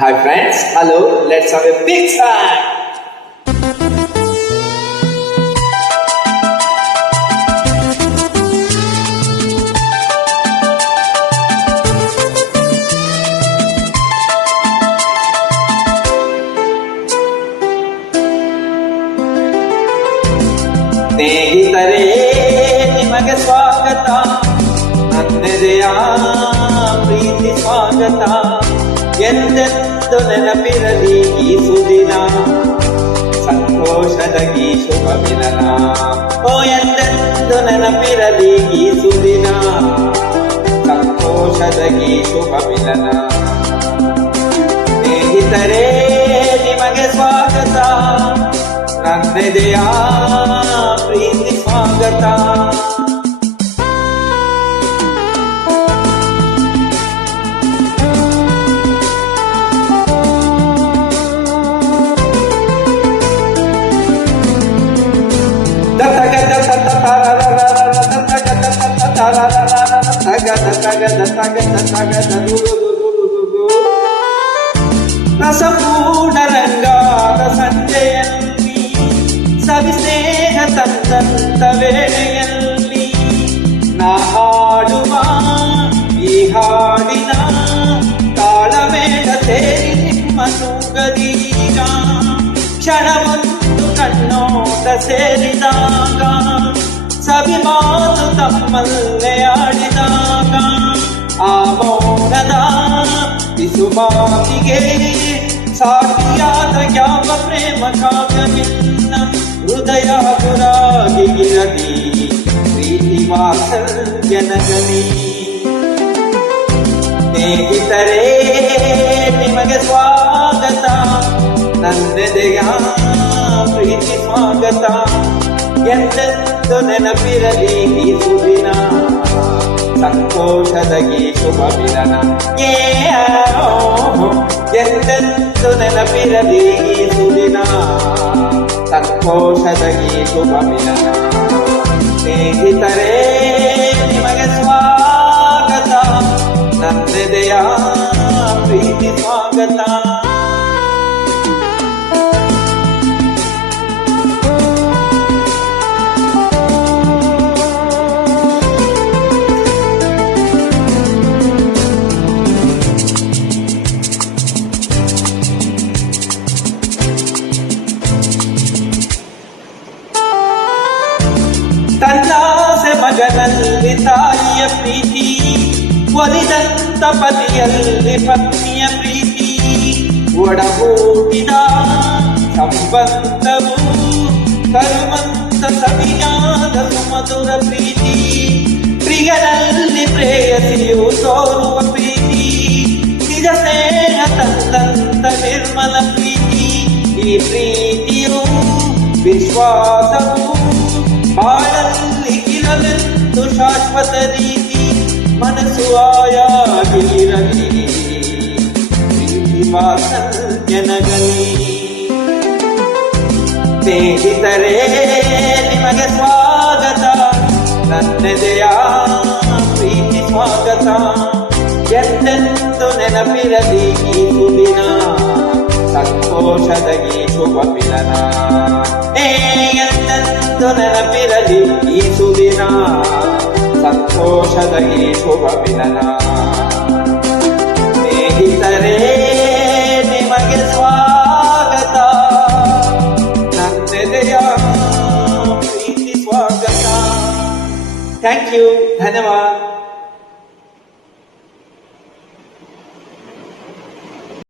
Hi friends, hello, let's have a big sign. ಸ್ನೇಹಿತರೇ ನಿಮಗೆ ಸ್ವಾಗತ, ನನ್ನೆದೆಯ ಪ್ರೀತಿ ಸ್ವಾಗತ. ಎಂದೆಂದು ನೆನಪಿರಲಿ ಈ ಸುದಿನ, ಸಂತೋಷದ ಈ ಶುಭ ಮಿಲನ. ಓ ಎಂದೆಂದು ನೆನಪಿರಲಿ ಈ ಸುದಿನ, ಸಂತೋಷದ ಈ ಶುಭ ಮಿಲನ. ಸ್ನೇಹಿತರೇ ನಿಮಗೆ ಸ್ವಾಗತ, ನನ್ನೆದೆಯ ಪ್ರೀತಿ ಸ್ವಾಗತ. ರಸಪೂರ್ಣ ರಂಗಾದ ಸಂಜೆಯಲ್ಲಿ, ಸವಿಸ್ನೇಹ ತಂದಂತ ವೇಳೆಯಲ್ಲಿ, ನಾ ಹಾಡುವ ಈ ಹಾಡಿನ ತಾಳಮೇಳ ಸೇರಿ ನಿಮ್ಮ ತೂಗದೀಗ. ಕ್ಷಣವೊಂದು ಕಣ್ಣೋಟ ಸೇರಿದಾಗ, ಸವಿಮಾನು ತಮ್ಮಲ್ಲೇ ಆಡಿದಾಗ, ಆ ಮೌನದ ಪಿಸುಮಾತಿಗೆ ಸಾಟಿಯಾದ ಯಾವ ಪ್ರೇಮ ಕಾವ್ಯವಿಲ್ಲ. ಹೃದಯ ಗುರಾಗಿರಲಿ ಪ್ರೀತಿ ವಾತ್ಸಲ್ಯನಗಲಿ. ಸ್ನೇಹಿತರೇ ನಿಮಗೆ ಸ್ವಾಗತ, ನನ್ನೆದೆಯ ಪ್ರೀತಿ ಸ್ವಾಗತ. ಎಂದೆಂದು ನೆನಪಿರಲಿ ಈ ಸುದಿನ, ಸಂತೋಷದ ಈ ಶುಭ ಮಿಲನ. ಎಂದೆಂದು ನೆನಪಿರಲಿ ಈ ಸುದಿನ, ಸಂತೋಷದ ಈ ಶುಭ ಮಿಲನ. ಸ್ನೇಹಿತರೇ ನಿಮಗೆ ಸ್ವಾಗತ, ನನ್ನೆದೆಯ ಪ್ರೀತಿ ಸ್ವಾಗತ. ತನ್ನಾಸೆ ಮಗನಲ್ಲಿ ತಾಯಿಯ ಪ್ರೀತಿ, ಒಲಿದಂತ ಪತಿಯಲ್ಲಿ ಪತ್ನಿಯ ಪ್ರೀತಿ. ಒಡಗೂಡಿದ ಸಂಬಂಧವು ತರುವಂತ ಸವಿಯಾದ ಸುಮಧುರ ಪ್ರೀತಿ. ಪ್ರಿಯರಲ್ಲಿ ಪ್ರೇಯಸಿಯು ತೋರುವ ಪ್ರೀತಿ, ನಿಜ ಸ್ನೇಹ ತಂದಂತ ನಿರ್ಮಲ ಪ್ರೀತಿ. ಈ ಪ್ರೀತಿಯು ವಿಶ್ವಾಸವು ಬಾಳಲ್ಲಿ ಇರಲೆಂದು ಶಾಶ್ವತ ರೀತಿ. ಮನಸ್ಸು ಆಯಾಗಿರಲಿ ಪ್ರೀತಿ ವಾತ್ಸಲ್ಯನಗಲಿ. ಸ್ನೇಹಿತರೇ ನಿಮಗೆ ಸ್ವಾಗತ, ನನ್ನೆದೆಯ ಪ್ರೀತಿ ಸ್ವಾಗತ. ಎಂದೆಂದು ನೆನಪಿರಲಿ ಈ ಸುದಿನ, ಸಂತೋಷದ ಈ ಶುಭ ಮಿಲನ. ಎಂದೆಂದು ನೆನಪಿರಲಿ ಈ ಸುದಿನ, ಸಂತೋಷದ ಈ ಶುಭ ಮಿಲನ. ಸ್ನೇಹಿತರೇ ನಿಮಗೆ ಸ್ವಾಗತ, ನನ್ನೆದೆಯ ಪ್ರೀತಿ ಸ್ವಾಗತ. ಥ್ಯಾಂಕ್ ಯು, ಧನ್ಯವಾದ.